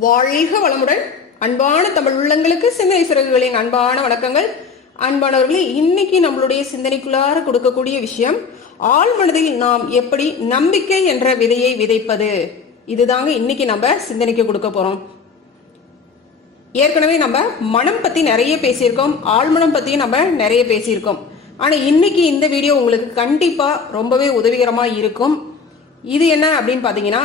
வாழ்க வளமுடன் அன்பான தமிழ் உள்ளங்களுக்கு சிந்தனை சிறகுகளின் அன்பான வணக்கங்கள். அன்பானவர்களே இன்னைக்கு நம்மளுடைய சிந்தனைக்குள்ளார கொடுக்கக்கூடிய விஷயம் ஆள் மனதில் நாம் எப்படி நம்பிக்கை என்ற விதையை விதைப்பது. இதுதாங்க இன்னைக்கு நம்ம சிந்தனைக்கு கொடுக்க போறோம். ஏற்கனவே நம்ம மனம் பத்தி நிறைய பேசியிருக்கோம் ஆழ்மனம் பத்தியும் நம்ம நிறைய பேசியிருக்கோம். ஆனா இன்னைக்கு இந்த வீடியோ உங்களுக்கு கண்டிப்பா ரொம்பவே உதவிகரமா இருக்கும். இது என்ன அப்படின்னு பாத்தீங்கன்னா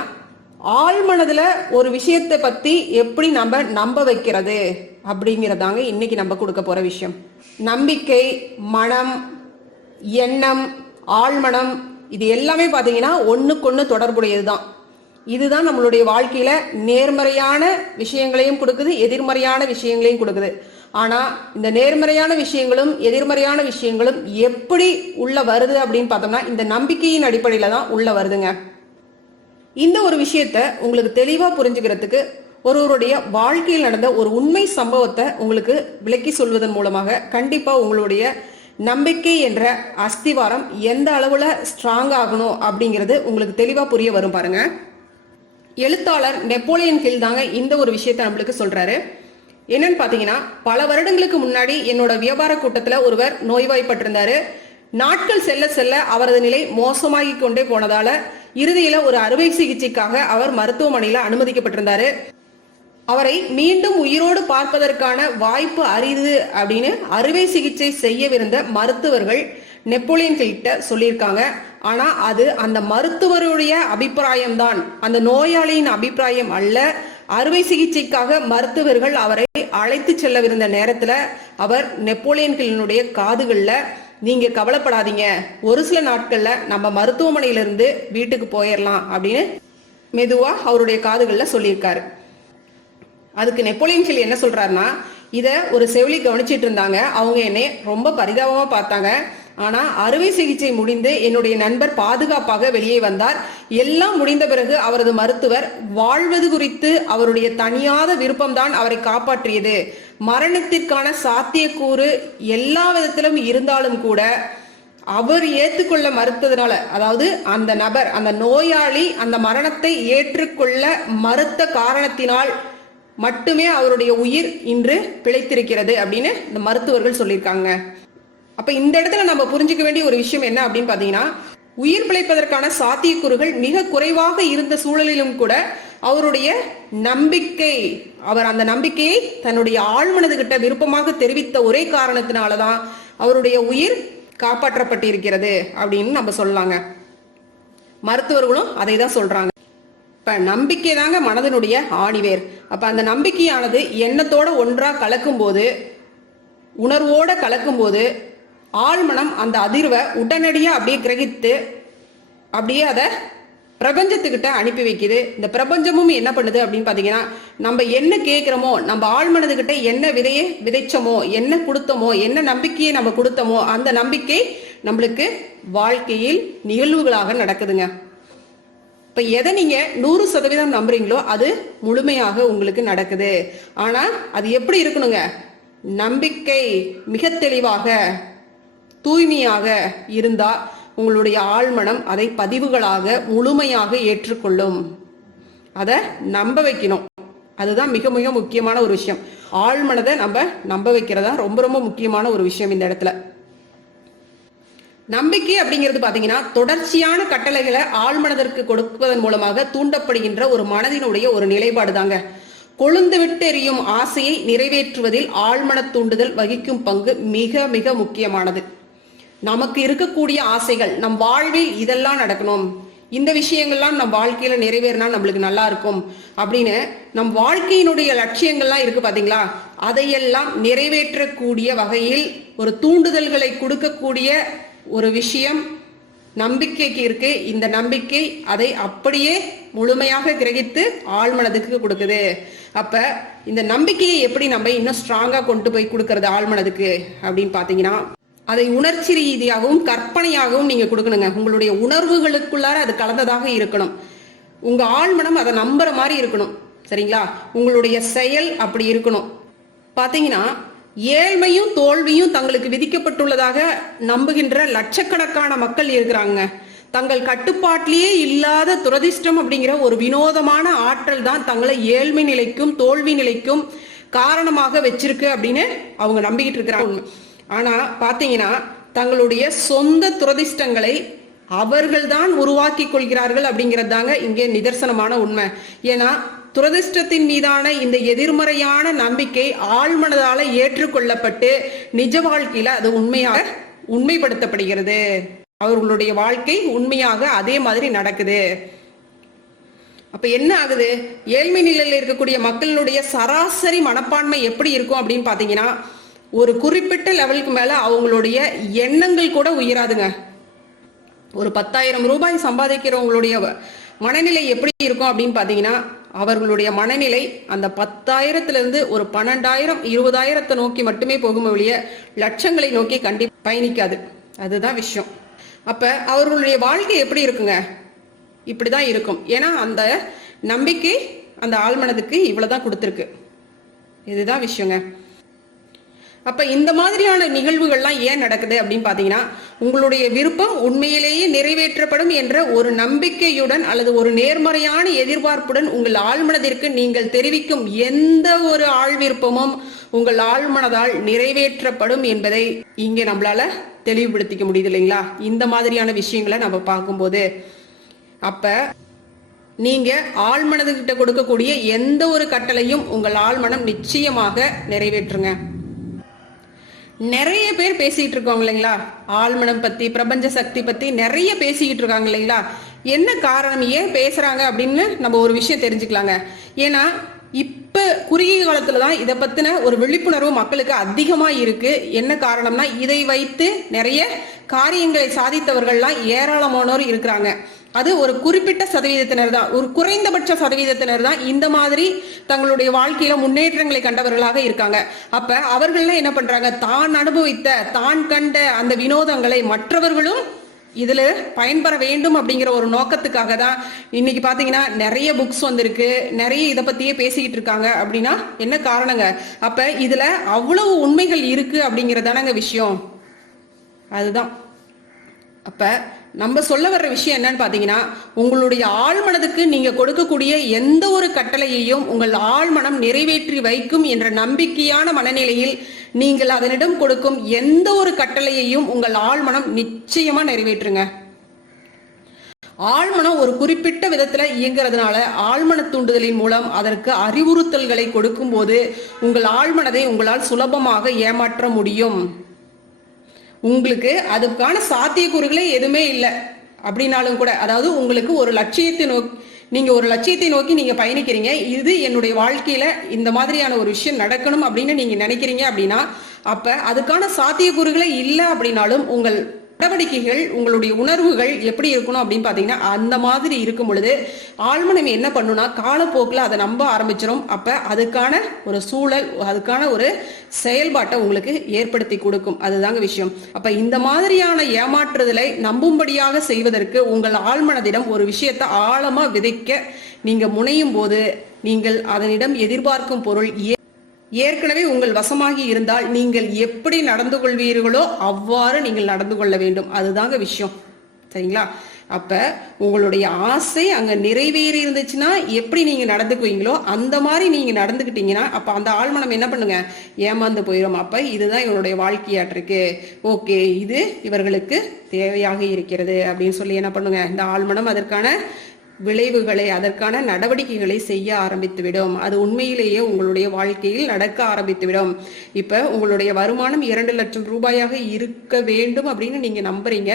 ஆழ்மனதுல ஒரு விஷயத்தை பத்தி எப்படி நம்ம நம்ப வைக்கிறது அப்படிங்கறதாங்க இன்னைக்கு நம்ம கொடுக்க போற விஷயம். நம்பிக்கை மனம் எண்ணம் ஆழ்மனம் இது எல்லாமே பாத்தீங்கன்னா தொடர்புடையது தொடர்புடையதுதான். இதுதான் நம்மளுடைய வாழ்க்கையில நேர்மறையான விஷயங்களையும் கொடுக்குது எதிர்மறையான விஷயங்களையும் கொடுக்குது. ஆனா இந்த நேர்மறையான விஷயங்களும் எதிர்மறையான விஷயங்களும் எப்படி உள்ள வருது அப்படின்னு பார்த்தோம்னா இந்த நம்பிக்கையின் அடிப்படையில தான் உள்ள வருதுங்க. இந்த ஒரு விஷயத்த உங்களுக்கு தெளிவாக புரிஞ்சுக்கிறதுக்கு ஒருவருடைய வாழ்க்கையில் நடந்த ஒரு உண்மை சம்பவத்தை உங்களுக்கு விளக்கி சொல்வதன் மூலமாக கண்டிப்பாக உங்களுடைய நம்பிக்கை என்ற அஸ்திவாரம் எந்த அளவில் ஸ்ட்ராங் ஆகணும் அப்படிங்கிறது உங்களுக்கு தெளிவாக புரிய வரும் பாருங்க. எழுத்தாளர் நெப்போலியன் ஹில் தாங்க இந்த ஒரு விஷயத்தை நம்மளுக்கு சொல்றாரு. என்னன்னு பார்த்தீங்கன்னா பல வருடங்களுக்கு முன்னாடி என்னோட வியாபார கூட்டத்தில் ஒருவர் நோய்வாய்ப்பட்டிருந்தாரு. நாட்கள் செல்ல செல்ல அவரது நிலை மோசமாகி கொண்டே போனதால இறுதியில ஒரு அறுவை சிகிச்சைக்காக அவர் மருத்துவமனையில அனுமதிக்கப்பட்டிருந்தாரு. அவரை மீண்டும் உயிரோடு பார்ப்பதற்கான வாய்ப்பு அரிது அப்படின்னு அறுவை சிகிச்சை செய்யவிருந்த மருத்துவர்கள் நெப்போலியன் கிட்ட சொல்லியிருக்காங்க. ஆனா அது அந்த மருத்துவருடைய அபிப்பிராயம் தான் அந்த நோயாளியின் அபிப்பிராயம் அல்ல. அறுவை சிகிச்சைக்காக மருத்துவர்கள் அவரை அழைத்து செல்லவிருந்த நேரத்துல அவர் நெப்போலியன் கிளினுடைய காதுகள்ல நீங்க கவலைப்படாதீங்க. ஒரு சில நாட்கள்ல நம்ம மருத்துவமனையிலிருந்து வீட்டுக்கு போயிடலாம் அப்படின்னு மெதுவா அவருடைய காதுகள்ல சொல்லியிருக்காரு. அதுக்கு நெப்போலியன் ஹில் என்ன சொல்றாருன்னா இத ஒரு செவிலி கவனிச்சிட்டு இருந்தாங்க. அவங்க என்னை ரொம்ப பரிதாபமா பார்த்தாங்க. ஆனால் அறுவை சிகிச்சை முடிந்து என்னுடைய நண்பர் பாதுகாப்பாக வெளியே வந்தார். எல்லாம் முடிந்த பிறகு அவரது மருத்துவர் வாழ்வது குறித்து அவருடைய தனியாத விருப்பம்தான் அவரை காப்பாற்றியது. மரணத்திற்கான சாத்தியக்கூறு எல்லா விதத்திலும் இருந்தாலும் கூட அவர் ஏற்றுக்கொள்ள மறுத்ததுனால அதாவது அந்த நபர் அந்த நோயாளி அந்த மரணத்தை ஏற்றுக்கொள்ள மறுத்த காரணத்தினால் மட்டுமே அவருடைய உயிர் இன்று பிழைத்திருக்கிறது அப்படின்னு இந்த மருத்துவர்கள் சொல்லியிருக்காங்க. அப்ப இந்த இடத்துல நம்ம புரிஞ்சுக்க வேண்டிய ஒரு விஷயம் என்ன அப்படின்னு பாத்தீங்கன்னா உயிர் பிழைப்பதற்கான சாத்தியக்கூறுகள் மிக குறைவாக இருந்த சூழலிலும் கூட அவருடைய நம்பிக்கை அவர் அந்த நம்பிக்கையை தன்னுடைய ஆழ்மனதுகிட்ட விருப்பமாக தெரிவித்த ஒரே காரணத்தினாலதான் அவருடைய உயிர் காப்பாற்றப்பட்டிருக்கிறது அப்படின்னு நம்ம சொல்லலாங்க. மருத்துவர்களும் அதை தான் சொல்றாங்க. இப்ப நம்பிக்கை தாங்க மனதனுடைய ஆணிவேர். அப்ப அந்த நம்பிக்கையானது எண்ணத்தோட ஒன்றா கலக்கும் போது உணர்வோட கலக்கும் போது ஆழ்மனம் அந்த அதிர்வை உடனடியாக அப்படியே கிரகித்து அப்படியே அதை பிரபஞ்சத்துக்கிட்ட அனுப்பி வைக்குது. இந்த பிரபஞ்சமும் என்ன பண்ணுது அப்படின்னு பார்த்தீங்கன்னா நம்ம என்ன கேட்குறோமோ நம்ம ஆழ்மனதுக்கிட்ட என்ன விதையை விதைச்சோமோ என்ன கொடுத்தோமோ என்ன நம்பிக்கையை நம்ம கொடுத்தோமோ அந்த நம்பிக்கை நம்மளுக்கு வாழ்க்கையில் நிகழ்வுகளாக நடக்குதுங்க. இப்போ எதை நீங்கள் நூறு சதவீதம் நம்புறீங்களோ அது முழுமையாக உங்களுக்கு நடக்குது. ஆனால் அது எப்படி இருக்கணுங்க? நம்பிக்கை மிக தெளிவாக தூய்மையாக இருந்தா உங்களுடைய ஆழ்மனம் அதை பதிவுகளாக முழுமையாக ஏற்றுக்கொள்ளும். அதை நம்ப வைக்கணும். அதுதான் மிக மிக முக்கியமான ஒரு விஷயம். ஆழ்மனதை நம்ம நம்ப வைக்கிறதா ரொம்ப ரொம்ப முக்கியமான ஒரு விஷயம் இந்த இடத்துல. நம்பிக்கை அப்படிங்கிறது பாத்தீங்கன்னா தொடர்ச்சியான கட்டளைகளை ஆழ்மனதற்கு கொடுப்பதன் மூலமாக தூண்டப்படுகின்ற ஒரு மனதினுடைய ஒரு நிலைப்பாடு தாங்க கொழுந்து எரியும் ஆசையை நிறைவேற்றுவதில் ஆழ்மன தூண்டுதல் வகிக்கும் பங்கு மிக மிக முக்கியமானது. நமக்கு இருக்கக்கூடிய ஆசைகள் நம் வாழ்வில் இதெல்லாம் நடக்கணும். இந்த விஷயங்கள்லாம் நம் வாழ்க்கையில நிறைவேறினா நம்மளுக்கு நல்லா இருக்கும். அப்படின்னு நம் வாழ்க்கையினுடைய லட்சியங்கள்லாம் இருக்கு பாத்தீங்களா? அதையெல்லாம் நிறைவேற்றக்கூடிய வகையில் ஒரு தூண்டுதல்களை கொடுக்கக்கூடிய ஒரு விஷயம் நம்பிக்கைக்கு இருக்கு. இந்த நம்பிக்கை அதை அப்படியே முழுமையாக கிரகித்து ஆழ்மனதுக்கு கொடுக்குது. அப்ப இந்த நம்பிக்கையை எப்படி நம்ம இன்னும் ஸ்ட்ராங்கா கொண்டு போய் கொடுக்கறது ஆழ்மனதுக்கு அப்படின்னு பாத்தீங்கன்னா அதை உணர்ச்சி ரீதியாகவும் கற்பனையாகவும் நீங்க கொடுக்கணுங்க. உங்களுடைய உணர்வுகளுக்குள்ளார அது கலந்ததாக இருக்கணும். உங்க ஆழ்மனம் அதை நம்புற மாதிரி இருக்கணும். சரிங்களா? உங்களுடைய செயல் அப்படி இருக்கணும். பாத்தீங்கன்னா ஏழ்மையும் தோல்வியும் தங்களுக்கு விதிக்கப்பட்டுள்ளதாக நம்புகின்ற லட்சக்கணக்கான மக்கள் இருக்கிறாங்க. தங்கள் கட்டுப்பாட்டிலேயே இல்லாத துரதிர்ஷ்டம் அப்படிங்கிற ஒரு வினோதமான ஆற்றல் தான் தங்களை ஏழ்மை நிலைக்கும் தோல்வி நிலைக்கும் காரணமாக வச்சிருக்கு அப்படின்னு அவங்க நம்பிக்கிட்டு இருக்கிறாங்க. ஆனா பாத்தீங்கன்னா தங்களுடைய சொந்த துரதிர்ஷ்டங்களை அவர்கள்தான் உருவாக்கி கொள்கிறார்கள் அப்படிங்கிறது தாங்க இங்கே நிதர்சனமான உண்மை. ஏன்னா துரதிர்ஷ்டத்தின் மீதான இந்த எதிர்மறையான நம்பிக்கை ஆழ்மனதால ஏற்றுக்கொள்ளப்பட்டு நிஜ வாழ்க்கையில அது உண்மையாக உண்மைப்படுத்தப்படுகிறது. அவர்களுடைய வாழ்க்கை உண்மையாக அதே மாதிரி நடக்குது. அப்ப என்ன ஆகுது? ஏழ்மை நிலையில் இருக்கக்கூடிய மக்களுடைய சராசரி மனப்பான்மை எப்படி இருக்கும் அப்படின்னு பாத்தீங்கன்னா ஒரு குறிப்பிட்ட லெவலுக்கு மேல அவங்களுடைய எண்ணங்கள் கூட உயராதுங்க. ஒரு பத்தாயிரம் ரூபாய் சம்பாதிக்கிறவங்களுடைய மனநிலை எப்படி இருக்கும் அப்படின்னு பாத்தீங்கன்னா அவர்களுடைய மனநிலை அந்த பத்தாயிரத்துல இருந்து ஒரு பன்னெண்டாயிரம் இருபதாயிரத்தை நோக்கி மட்டுமே போகும் ஒழிய லட்சங்களை நோக்கி கண்டி பயணிக்காது. அதுதான் விஷயம். அப்ப அவர்களுடைய வாழ்க்கை எப்படி இருக்குங்க? இப்படிதான் இருக்கும். ஏன்னா அந்த நம்பிக்கை அந்த ஆழ்மனதுக்கு இவ்வளவுதான் கொடுத்துருக்கு. இதுதான் விஷயங்க. அப்ப இந்த மாதிரியான நிகழ்வுகள்லாம் ஏன் நடக்குது அப்படின்னு பாத்தீங்கன்னா உங்களுடைய விருப்பம் உண்மையிலேயே நிறைவேற்றப்படும் என்ற ஒரு நம்பிக்கையுடன் அல்லது ஒரு நேர்மறையான எதிர்பார்ப்புடன் உங்கள் ஆழ்மனதிற்கு நீங்கள் தெரிவிக்கும் எந்த ஒரு ஆழ் விருப்பமும் உங்கள் ஆழ்மனதால் நிறைவேற்றப்படும் என்பதை இங்கே நம்மளால தெளிவுபடுத்திக்க முடியுது இல்லைங்களா? இந்த மாதிரியான விஷயங்களை நம்ம பார்க்கும்போது. அப்ப நீங்க ஆழ்மனதுகிட்ட கொடுக்கக்கூடிய எந்த ஒரு கட்டளையும் உங்கள் ஆழ்மனம் நிச்சயமாக நிறைவேற்றுங்க. நிறைய பேர் பேசிட்டு இருக்கோங்க இல்லைங்களா? ஆழ்மனம் பத்தி பிரபஞ்ச சக்தி பத்தி நிறைய பேசிக்கிட்டு இருக்காங்க இல்லைங்களா? என்ன காரணம்? ஏன் பேசுறாங்க? அப்படின்னு நம்ம ஒரு விஷயம் தெரிஞ்சுக்கலாங்க. ஏன்னா இப்ப குறுகிய காலத்துல தான் இதை பத்தின ஒரு விழிப்புணர்வு மக்களுக்கு அதிகமா இருக்கு. என்ன காரணம்னா இதை வைத்து நிறைய காரியங்களை சாதித்தவர்கள்லாம் ஏராளமானோர் இருக்கிறாங்க. அது ஒரு குறிப்பிட்ட சதவீதத்தினர் தான். ஒரு குறைந்தபட்ச சதவீதத்தினர் தான் இந்த மாதிரி தங்களுடைய வாழ்க்கையில முன்னேற்றங்களை கண்டவர்களாக இருக்காங்க. அப்ப அவர்கள்லாம் என்ன பண்றாங்க? தான் அனுபவித்த தான் கண்ட அந்த வினோதங்களை மற்றவர்களும் இதுல பயன்பெற வேண்டும் அப்படிங்கிற ஒரு நோக்கத்துக்காக தான் இன்னைக்கு பாத்தீங்கன்னா நிறைய புக்ஸ் வந்திருக்கு. நிறைய இதை பத்தியே பேசிக்கிட்டு இருக்காங்க அப்படின்னா என்ன காரணங்க? அப்ப இதுல அவ்வளவு உண்மைகள் இருக்கு அப்படிங்கறதானங்க விஷயம். அதுதான். அப்ப நம்ம சொல்ல வர்ற விஷயம் என்னன்னு பாத்தீங்கன்னா உங்களுடைய ஆழ்மனதுக்கு நீங்க கொடுக்கக்கூடிய எந்த ஒரு கட்டளையையும் உங்கள் ஆழ்மனம் நிறைவேற்றி வைக்கும் என்ற நம்பிக்கையான மனநிலையில் நீங்கள் அதனிடம் கொடுக்கும் எந்த ஒரு கட்டளையையும் உங்கள் ஆழ்மனம் நிச்சயமா நிறைவேற்றுங்க. ஆழ்மனம் ஒரு குறிப்பிட்ட விதத்துல இயங்குறதுனால ஆழ்மன தூண்டுதலின் மூலம் அதற்கு அறிவுறுத்தல்களை கொடுக்கும் போது உங்கள் ஆழ்மனதை உங்களால் சுலபமாக ஏமாற்ற முடியும். உங்களுக்கு அதுக்கான சாத்தியக்கூறுகளே எதுவுமே இல்லை. அப்படின்னாலும் கூட அதாவது உங்களுக்கு ஒரு லட்சியத்தை நோக்கி நீங்க ஒரு லட்சியத்தை நோக்கி நீங்க பயணிக்கிறீங்க. இது என்னுடைய வாழ்க்கையில இந்த மாதிரியான ஒரு விஷயம் நடக்கணும் அப்படின்னு நீங்க நினைக்கிறீங்க அப்படின்னா அப்ப அதுக்கான சாத்தியக்கூறுகளே இல்லை அப்படின்னாலும் உங்கள் நடவடிக்கைகள் உங்களுடைய உணர்வுகள் எப்படி இருக்கணும் அப்படின்னு பாத்தீங்கன்னா அந்த மாதிரி இருக்கும் பொழுது ஆழ்மனம் என்ன பண்ணுனா காலப்போக்கில் அதை நம்ப ஆரம்பிச்சிடும் அப்ப அதுக்கான ஒரு சூழல் அதுக்கான ஒரு செயல்பாட்டை உங்களுக்கு ஏற்படுத்தி கொடுக்கும். அதுதாங்க விஷயம். அப்ப இந்த மாதிரியான ஏமாற்றுதலை நம்பும்படியாக செய்வதற்கு உங்கள் ஆழ்மனதிடம் ஒரு விஷயத்தை ஆழமா விதைக்க நீங்க முனையும் போது நீங்கள் அதனிடம் எதிர்பார்க்கும் பொருள் ஏற்கனவே உங்கள் வசமாகி இருந்தால் நீங்கள் எப்படி நடந்து கொள்வீர்களோ அவ்வாறு நீங்கள் நடந்து கொள்ள வேண்டும். அதுதாங்க விஷயம். சரிங்களா? அப்ப உங்களுடைய ஆசை அங்க நிறைவேறி இருந்துச்சுன்னா எப்படி நீங்க நடந்துக்குவீங்களோ அந்த மாதிரி நீங்க நடந்துக்கிட்டீங்கன்னா அப்ப அந்த ஆழ்மனம் என்ன பண்ணுங்க? ஏமாந்து போயிடும் அப்ப இதுதான் இவருடைய வாழ்க்கையாட்டிருக்கு ஓகே இது இவர்களுக்கு தேவையாக இருக்கிறது அப்படின்னு சொல்லி என்ன பண்ணுங்க? இந்த ஆழ்மனம் அதற்கான விளைவுகளை அதற்கான நடவடிக்கைகளை செய்ய ஆரம்பித்துவிடும். அது உண்மையிலேயே உங்களுடைய வாழ்க்கையில் நடக்க ஆரம்பித்துவிடும். இப்ப உங்களுடைய வருமானம் இரண்டு லட்சம் ரூபாயாக இருக்க வேண்டும் அப்படின்னு நீங்க நம்புறீங்க.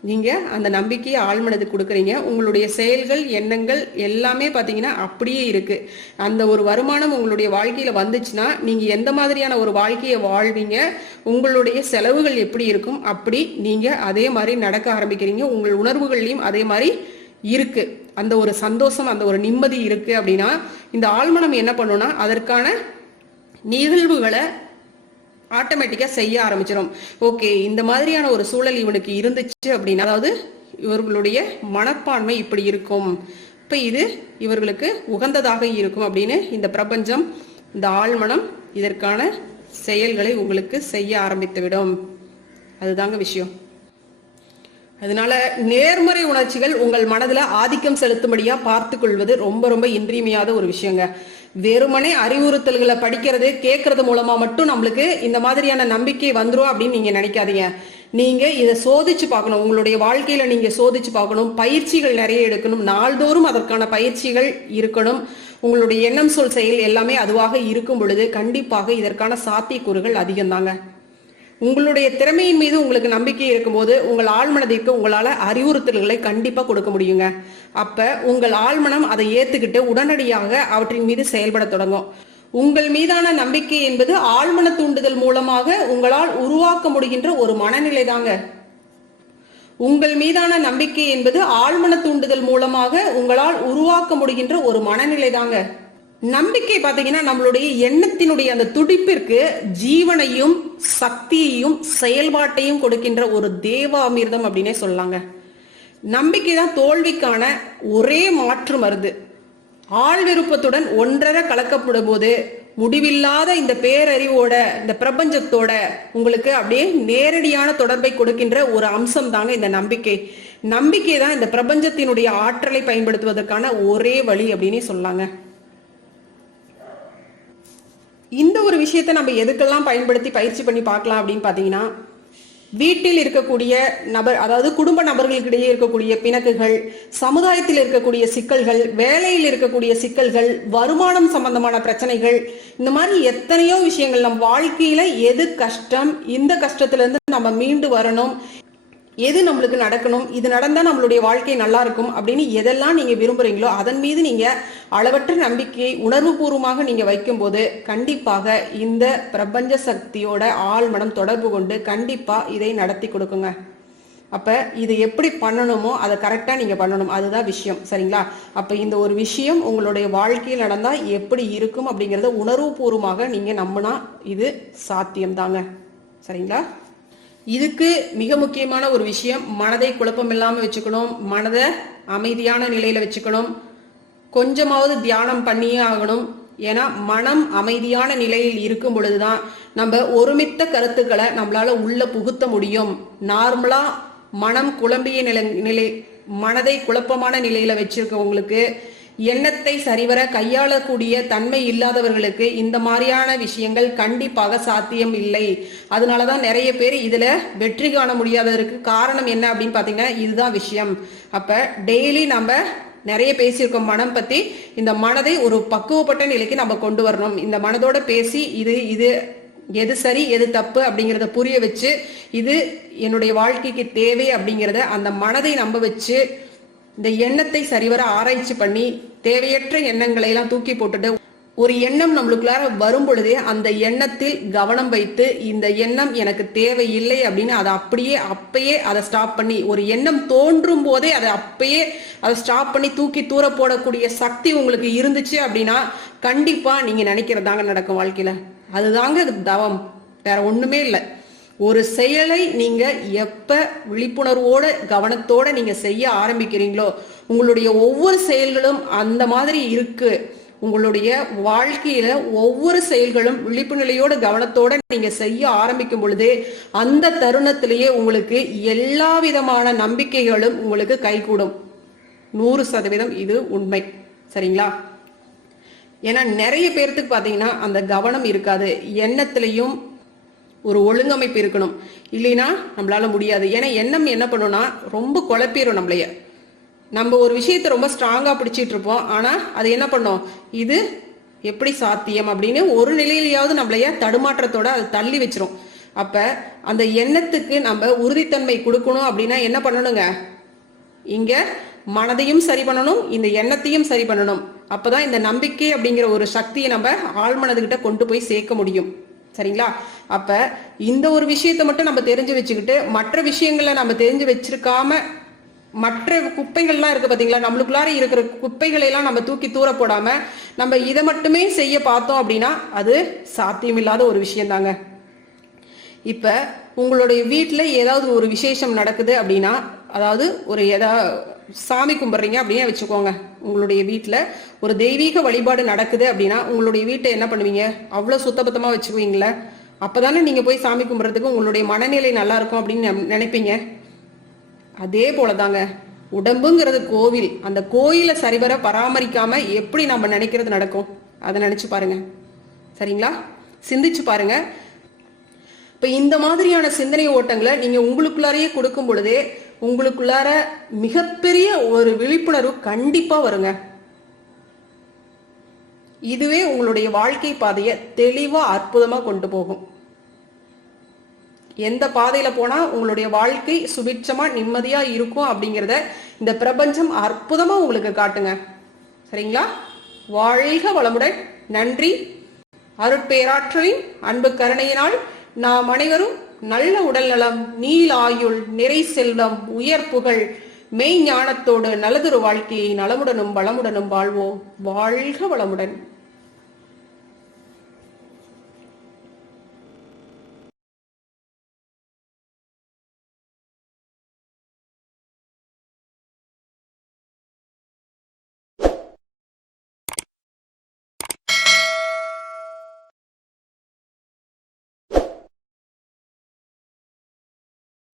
நீங்க அந்த நம்பிக்கையை ஆழ்மனது கொடுக்குறீங்க. உங்களுடைய செயல்கள் எண்ணங்கள் எல்லாமே பாத்தீங்கன்னா அப்படியே இருக்கு. அந்த ஒரு வருமானம் உங்களுடைய வாழ்க்கையில வந்துச்சுன்னா நீங்க எந்த மாதிரியான ஒரு வாழ்க்கையை வாழ்வீங்க? உங்களுடைய செலவுகள் எப்படி இருக்கும்? அப்படி நீங்க அதே மாதிரி நடக்க ஆரம்பிக்கிறீங்க. உங்கள் உணர்வுகள்லையும் அதே மாதிரி இருக்கு. அந்த ஒரு சந்தோஷம் அந்த ஒரு நிம்மதி இருக்கு அப்படின்னா இந்த ஆழ்மனம் என்ன பண்ணும்னா அதற்கான நிகழ்வுகளை ஆட்டோமேட்டிக்காக செய்ய ஆரம்பிச்சிடும் ஓகே இந்த மாதிரியான ஒரு சூழல் இவனுக்கு இருந்துச்சு அப்படின்னா அதாவது இவர்களுடைய மனப்பான்மை இப்படி இருக்கும். இப்போ இது இவர்களுக்கு உகந்ததாக இருக்கும் அப்படின்னு இந்த பிரபஞ்சம் இந்த ஆழ்மனம் இதற்கான செயல்களை உங்களுக்கு செய்ய ஆரம்பித்து விடும் அதுதாங்க விஷயம். அதனால நேர்மறை உணர்ச்சிகள் உங்கள் மனதுல ஆதிக்கம் செலுத்தும்படியா பார்த்து கொள்வது ரொம்ப ரொம்ப இன்றியமையாத ஒரு விஷயங்க. வெறுமனே அறிவுறுத்தல்களை படிக்கிறது கேட்கறது மூலமா மட்டும் நம்மளுக்கு இந்த மாதிரியான நம்பிக்கை வந்துடும் அப்படின்னு நீங்க நினைக்காதீங்க. நீங்க இதை சோதிச்சு பார்க்கணும். உங்களுடைய வாழ்க்கையில நீங்க சோதிச்சு பார்க்கணும். பயிற்சிகள் நிறைய எடுக்கணும். நாள்தோறும் அதற்கான பயிற்சிகள் இருக்கணும். உங்களுடைய எண்ணம் சொல் செயல் எல்லாமே அதுவாக இருக்கும் பொழுது கண்டிப்பாக இதற்கான சாத்தியக்கூறுகள் அதிகம்தாங்க. உங்களுடைய திறமையின் மீது உங்களுக்கு நம்பிக்கை இருக்கும்போது உங்கள் ஆழ்மனதிற்கு உங்களால அறிவுறுத்தல்களை கண்டிப்பா கொடுக்க முடியுங்க. அப்ப உங்கள் ஆழ்மனம் அதை ஏத்துக்கிட்டு உடனடியாக அவற்றின் மீது செயல்பட தொடங்கும். உங்கள் மீதான நம்பிக்கை என்பது ஆழ்மன தூண்டுதல் மூலமாக உங்களால் உருவாக்க முடிகின்ற ஒரு மனநிலை தாங்க உங்கள் மீதான நம்பிக்கை என்பது ஆழ்மன தூண்டுதல் மூலமாக உங்களால் உருவாக்க முடிகின்ற ஒரு மனநிலை தாங்க நம்பிக்கை பாத்தீங்கன்னா நம்மளுடைய எண்ணத்தினுடைய அந்த துடிப்பிற்கு ஜீவனையும் சக்தியையும் செயல்பாட்டையும் கொடுக்கின்ற ஒரு தேவாமிர்தம் அப்படின்னே சொல்லாங்க. நம்பிக்கை தான் தோல்விக்கான ஒரே மாற்று மருந்து. ஆள் விருப்பத்துடன் ஒன்றரை கலக்கப்படும் போது முடிவில்லாத இந்த பேரறிவோட இந்த பிரபஞ்சத்தோட உங்களுக்கு அப்படியே நேரடியான தொடர்பை கொடுக்கின்ற ஒரு அம்சம் தாங்க இந்த நம்பிக்கை. நம்பிக்கை தான் இந்த பிரபஞ்சத்தினுடைய ஆற்றலை பயன்படுத்துவதற்கான ஒரே வழி அப்படின்னே சொல்லாங்க. இந்த ஒரு விஷயத்தை நம்ம எதுக்கெல்லாம் பயன்படுத்தி பயிற்சி பண்ணி பார்க்கலாம் அப்படின்னு பார்த்தீங்கன்னா வீட்டில் இருக்கக்கூடிய நபர் அதாவது குடும்ப நபர்களுக்கிடையே இருக்கக்கூடிய பிணக்குகள் சமுதாயத்தில் இருக்கக்கூடிய சிக்கல்கள் வேலையில் இருக்கக்கூடிய சிக்கல்கள் வருமானம் சம்பந்தமான பிரச்சனைகள் இந்த மாதிரி எத்தனையோ விஷயங்கள் நம் வாழ்க்கையில எது கஷ்டம் இந்த கஷ்டத்துல இருந்து நம்ம மீண்டு வரணும் எது நம்மளுக்கு நடக்கணும்? இது நடந்தால் நம்மளுடைய வாழ்க்கை நல்லா இருக்கும் அப்படின்னு எதெல்லாம் நீங்கள் விரும்புறீங்களோ அதன் மீது நீங்கள் அளவற்ற நம்பிக்கையை உணர்வுபூர்வமாக நீங்கள் வைக்கும்போது கண்டிப்பாக இந்த பிரபஞ்ச சக்தியோட ஆழ்மனம் தொடர்பு கொண்டு கண்டிப்பாக இதை நடத்தி கொடுக்குங்க. அப்போ இது எப்படி பண்ணணுமோ அதை கரெக்டாக நீங்கள் பண்ணணும். அதுதான் விஷயம். சரிங்களா? அப்போ இந்த ஒரு விஷயம் உங்களுடைய வாழ்க்கையில் நடந்தால் எப்படி இருக்கும் அப்படிங்கிறத உணர்வுபூர்வமாக நீங்கள் நம்பினா இது சாத்தியம் தாங்க சரிங்களா? இதுக்கு மிக முக்கியமான ஒரு விஷயம் மனதை குழப்பம் இல்லாமல் வச்சுக்கணும் மனதை அமைதியான நிலையில வச்சுக்கணும். கொஞ்சமாவது தியானம் பண்ணியே ஆகணும். ஏன்னா மனம் அமைதியான நிலையில் இருக்கும் பொழுதுதான் நம்ம ஒருமித்த கருத்துக்களை நம்மளால உள்ள புகுத்த முடியும். நார்மலா மனம் குழம்பிய நிலை நிலை மனதை குழப்பமான நிலையில வச்சிருக்கவங்களுக்கு எண்ணத்தை சரிவர கையாளக்கூடிய தன்மை இல்லாதவர்களுக்கு இந்த மாதிரியான விஷயங்கள் கண்டிப்பாக சாத்தியம் இல்லை. அதனால தான் நிறைய பேர் இதில் வெற்றி காண முடியாததற்கு காரணம் என்ன அப்படின்னு பார்த்தீங்கன்னா இதுதான் விஷயம். அப்போ டெய்லி நம்ம நிறைய பேசியிருக்கோம் மனம் பற்றி இந்த மனதை ஒரு பக்குவப்பட்ட நிலைக்கு நம்ம கொண்டு வரணும். இந்த மனதோட பேசி இது இது எது சரி எது தப்பு அப்படிங்கிறத புரிய வச்சு இது என்னுடைய வாழ்க்கைக்கு தேவை அப்படிங்கிறத அந்த மனதை நம்ப வச்சு இந்த எண்ணத்தை சரிவர ஆராய்ச்சி பண்ணி தேவையற்ற எண்ணங்களை எல்லாம் தூக்கி போட்டுட்டு ஒரு எண்ணம் நம்மளுக்குள்ளார வரும் பொழுதே அந்த எண்ணத்தில் கவனம் வைத்து இந்த எண்ணம் எனக்கு தேவையில்லை அப்படின்னு அதை அப்படியே அப்பயே அதை ஸ்டாப் பண்ணி ஒரு எண்ணம் தோன்றும் போதே அதை அப்பயே அதை ஸ்டாப் பண்ணி தூக்கி தூர போடக்கூடிய சக்தி உங்களுக்கு இருந்துச்சு அப்படின்னா கண்டிப்பா நீங்க நினைக்கிறதாங்க நடக்கும் வாழ்க்கையில. அதுதாங்க தவம். வேற ஒண்ணுமே இல்லை. ஒரு செயலை நீங்க எப்ப விழிப்புணர்வோட கவனத்தோட நீங்க செய்ய ஆரம்பிக்கிறீங்களோ உங்களுடைய ஒவ்வொரு செயல்களும் அந்த மாதிரி இருக்கு. உங்களுடைய வாழ்க்கையில ஒவ்வொரு செயல்களும் விழிப்பு நிலையோட கவனத்தோட நீங்க செய்ய ஆரம்பிக்கும் பொழுது அந்த தருணத்திலேயே உங்களுக்கு எல்லா விதமான நம்பிக்கைகளும் உங்களுக்கு கைகூடும். நூறு சதவீதம் இது உண்மை. சரிங்களா? ஏன்னா நிறைய பேர்த்துக்கு பாத்தீங்கன்னா அந்த கவனம் இருக்காது. எண்ணத்திலையும் ஒரு ஒழுங்கமைப்பு இருக்கணும். இல்லைன்னா நம்மளால முடியாது. ஏன்னா எண்ணம் என்ன பண்ணும்னா ரொம்ப குழப்பிடும் நம்மளைய. நம்ம ஒரு விஷயத்த ரொம்ப ஸ்ட்ராங்காக பிடிச்சிட்டு இருப்போம். ஆனால் அது என்ன பண்ணும்? இது எப்படி சாத்தியம் அப்படின்னு ஒரு நிலையிலேயாவது நம்மளைய தடுமாற்றத்தோட அது தள்ளி வச்சிரும். அப்ப அந்த எண்ணத்துக்கு நம்ம உறுதித்தன்மை கொடுக்கணும் அப்படின்னா என்ன பண்ணணுங்க? இங்க மனதையும் சரி பண்ணணும் இந்த எண்ணத்தையும் சரி பண்ணணும். அப்பதான் இந்த நம்பிக்கை அப்படிங்கிற ஒரு சக்தியை நம்ம ஆழ்மனதுகிட்ட கொண்டு போய் சேர்க்க முடியும். சரிங்களா? அப்ப இந்த ஒரு விஷயத்தை மட்டும் நம்ம தெரிஞ்சு வச்சுக்கிட்டு மற்ற விஷயங்களை நம்ம தெரிஞ்சு வச்சிருக்காம மற்ற குப்பைகள்லாம் இருக்கு பாத்தீங்களா? நம்மளுக்குள்ளார இருக்கிற குப்பைகளை எல்லாம் நம்ம தூக்கி தூர போடாம நம்ம இதை மட்டுமே செய்ய பார்த்தோம் அப்படின்னா அது சாத்தியமில்லாத ஒரு விஷயம் தாங்க இப்ப உங்களுடைய வீட்டுல ஏதாவது ஒரு விசேஷம் நடக்குது அப்படின்னா அதாவது ஒரு எதா சாமி கும்பிட்றீங்க அப்படியே வச்சுக்கோங்க. உங்களுடைய வீட்டில் ஒரு தெய்வீக வழிபாடு நடக்குது அப்படின்னா உங்களுடைய வீட்டை என்ன பண்ணுவீங்க? அவ்வளோ சுத்தபத்தமாக வச்சுக்குவீங்களே. அப்போதானே நீங்கள் போய் சாமி கும்பிட்றதுக்கு உங்களுடைய மனநிலை நல்லா இருக்கும் அப்படின்னு நினைப்பீங்க. அதே போலதாங்க உடம்புங்கிறது கோவில். அந்த கோயிலை சரிவர பராமரிக்காம எப்படி நம்ம நினைக்கிறது நடக்கும்? அதை நினச்சி பாருங்க. சரிங்களா? சிந்திச்சு பாருங்க. இப்போ இந்த மாதிரியான சிந்தனை ஓட்டங்களை நீங்கள் உங்களுக்குள்ளாரையே கொடுக்கும் பொழுதே உங்களுக்குள்ளார மிகப்பெரிய ஒரு விழிப்புணர்வு கண்டிப்பாக வருங்க. இதுவே உங்களுடைய வாழ்க்கை பாதையை தெளிவாக அற்புதமாக கொண்டு போகும். எந்த பாதையில் போனால் உங்களுடைய வாழ்க்கை சுபிட்சமாக நிம்மதியாக இருக்கும் அப்படிங்கிறத இந்த பிரபஞ்சம் அற்புதமாக உங்களுக்கு காட்டுங்க. சரிங்களா? வாழ்க வளமுடன். நன்றி. அருட்பேராற்றலின் அன்பு கருணையினால் நாம் அனைவரும் நல்ல உடல் நலம் ஆயுள் நிறை செல்வம் உயர் புகழ் மெய் ஞானத்தோடு நல்லதொரு வாழ்க்கையை நலமுடனும் வளமுடனும் வாழ்வோம். வாழ்க வளமுடன்.